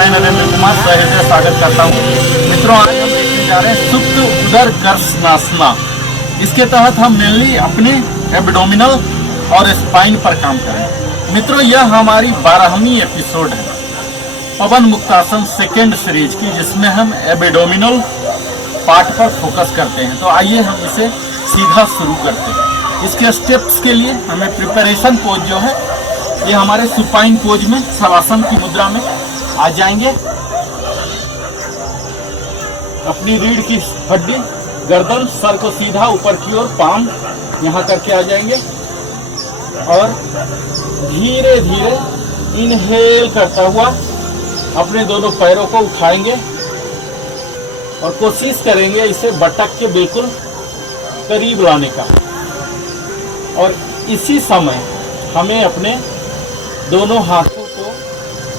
मैं नरेंद्र कुमार सहृदय स्वागत करता हूँ। मित्रों, आज हम देखने जा रहे हैं सुप्त उदर कर्षणासना। इसके तहत हम मेनली अपने एब्डोमिनल और स्पाइन पर काम करें। मित्रों, यह हमारी 12वीं एपिसोड है पवन मुक्तासन सेकेंड सीरीज की, जिसमें हम एब्डोमिनल पार्ट पर फोकस करते हैं। तो आइए हम इसे सीधा शुरू करते हैं। इसके स्टेप्स के लिए हमें प्रिपरेशन पोज जो है, ये हमारे सुपाइन पोज में शवासन की मुद्रा में आ जाएंगे। अपनी रीढ़ की हड्डी, गर्दन, सर को सीधा ऊपर की ओर, पाम यहाँ करके आ जाएंगे और धीरे धीरे इनहेल करता हुआ अपने दोनों पैरों को उठाएंगे और कोशिश करेंगे इसे बटक के बिल्कुल करीब लाने का। और इसी समय हमें अपने दोनों हाथों को,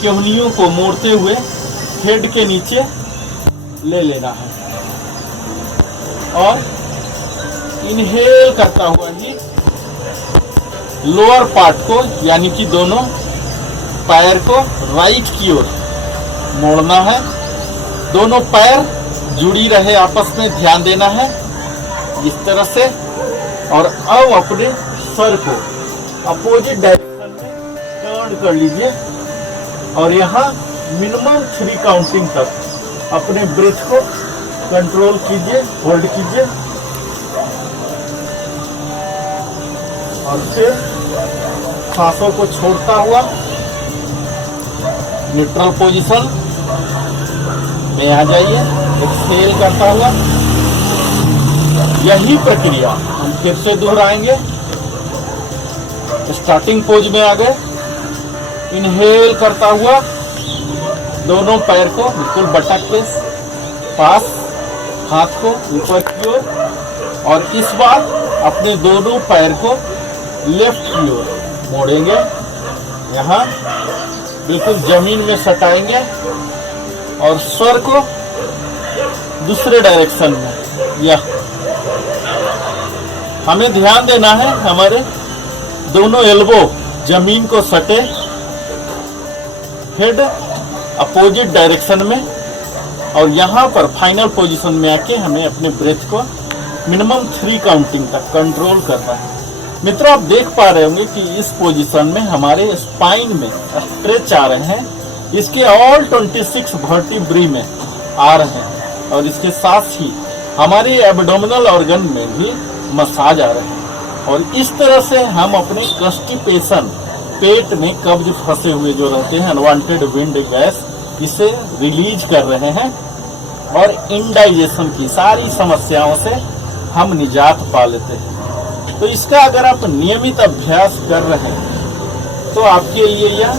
केहनियों को मोड़ते हुए हेड के नीचे ले लेना है और इनहेल करता हुआ ही लोअर पार्ट को, यानी कि दोनों पैर को राइट की ओर मोड़ना है। दोनों पैर जुड़ी रहे आपस में, ध्यान देना है इस तरह से। और अब अपने सर को अपोजिट डायरेक्शन में टर्न कर लीजिए और यहाँ मिनिमम 3 काउंटिंग तक अपने ब्रेथ को कंट्रोल कीजिए, होल्ड कीजिए और फिर सांसों को छोड़ता हुआ न्यूट्रल पोजीशन में आ जाइए, एक्सहेल करता हुआ। यही प्रक्रिया हम फिर से दोहराएंगे। स्टार्टिंग पोज में आ गए, इनहेल करता हुआ दोनों पैर को बिल्कुल बटक के पास, हाथ को ऊपर की ओर, और इस बार अपने दोनों पैर को लेफ्ट की ओर मोड़ेंगे, यहाँ बिल्कुल जमीन में सटाएंगे और सर को दूसरे डायरेक्शन में। यह हमें ध्यान देना है हमारे दोनों एल्बो जमीन को सटे, हेड अपोजिट डायरेक्शन में, और यहाँ पर फाइनल पोजीशन में आके हमें अपने ब्रेथ को मिनिमम 3 काउंटिंग तक कंट्रोल करना है। मित्रों, आप देख पा रहे होंगे कि इस पोजीशन में हमारे स्पाइन में स्ट्रेच आ रहे हैं। इसके ऑल 26 वर्टिब्री में आ रहे हैं और इसके साथ ही हमारे एब्डोमिनल ऑर्गन में भी मसाज आ रहे हैं। और इस तरह से हम अपने कॉन्स्टिपेशन, पेट में कब्ज फंसे हुए जो रहते हैं, अनवांटेड विंड गैस, इसे रिलीज कर रहे हैं और इंडाइजेशन की सारी समस्याओं से हम निजात पा लेते हैं। तो इसका अगर आप नियमित अभ्यास कर रहे हैं तो आपके लिए यह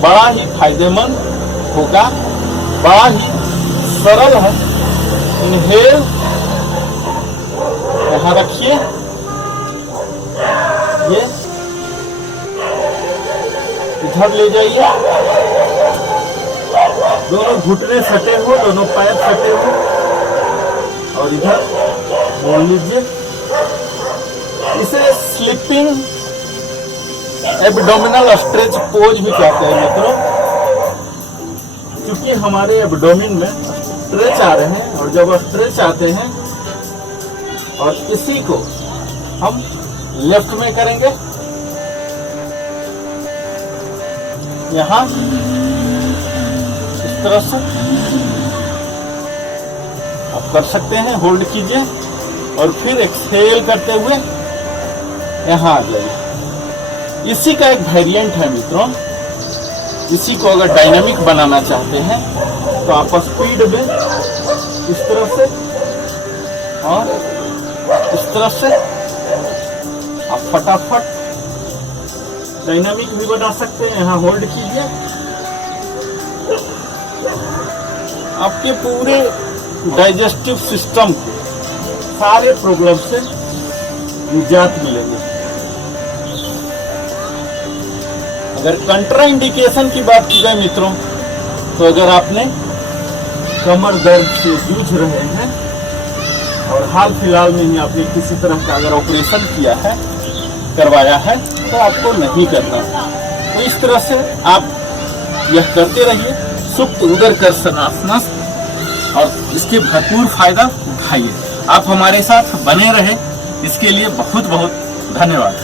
बड़ा ही फायदेमंद होगा, बड़ा ही सरल है। इनहेल यहाँ रखिए, ये इधर ले जाइए, दोनों घुटने सटे हो, दोनों पैर सटे हो और इधर मोड़ लीजिए। इसे स्लीपिंग एब्डोमिनल स्ट्रेच पोज भी कहते हैं मित्रों, क्योंकि हमारे एब्डोमिन में स्ट्रेच आ रहे हैं और जब स्ट्रेच आते हैं, और इसी को हम लेफ्ट में करेंगे, यहाँ इस तरह से आप कर सकते हैं। होल्ड कीजिए और फिर एक्सहेल करते हुए यहाँ आ जाइए। इसी का एक वेरिएंट है मित्रों। इसी को अगर डायनामिक बनाना चाहते हैं तो आप स्पीड में इस तरह से और इस तरह से आप फटाफट डायनामिक भी बना सकते हैं। यहाँ होल्ड कीजिए, आपके पूरे डाइजेस्टिव सिस्टम को सारे प्रॉब्लम से निजात मिलेगी। अगर कंट्रा इंडिकेशन की बात की जाए मित्रों, तो अगर आपने कमर दर्द से जूझ रहे हैं और हाल फिलहाल में ही आपने किसी तरह का अगर ऑपरेशन किया है, करवाया है, तो आपको नहीं करना है। तो इस तरह से आप यह करते रहिए, सुप्त उदर कर्षणासना और इसके भरपूर फायदा उठाइए। आप हमारे साथ बने रहे, इसके लिए बहुत बहुत धन्यवाद।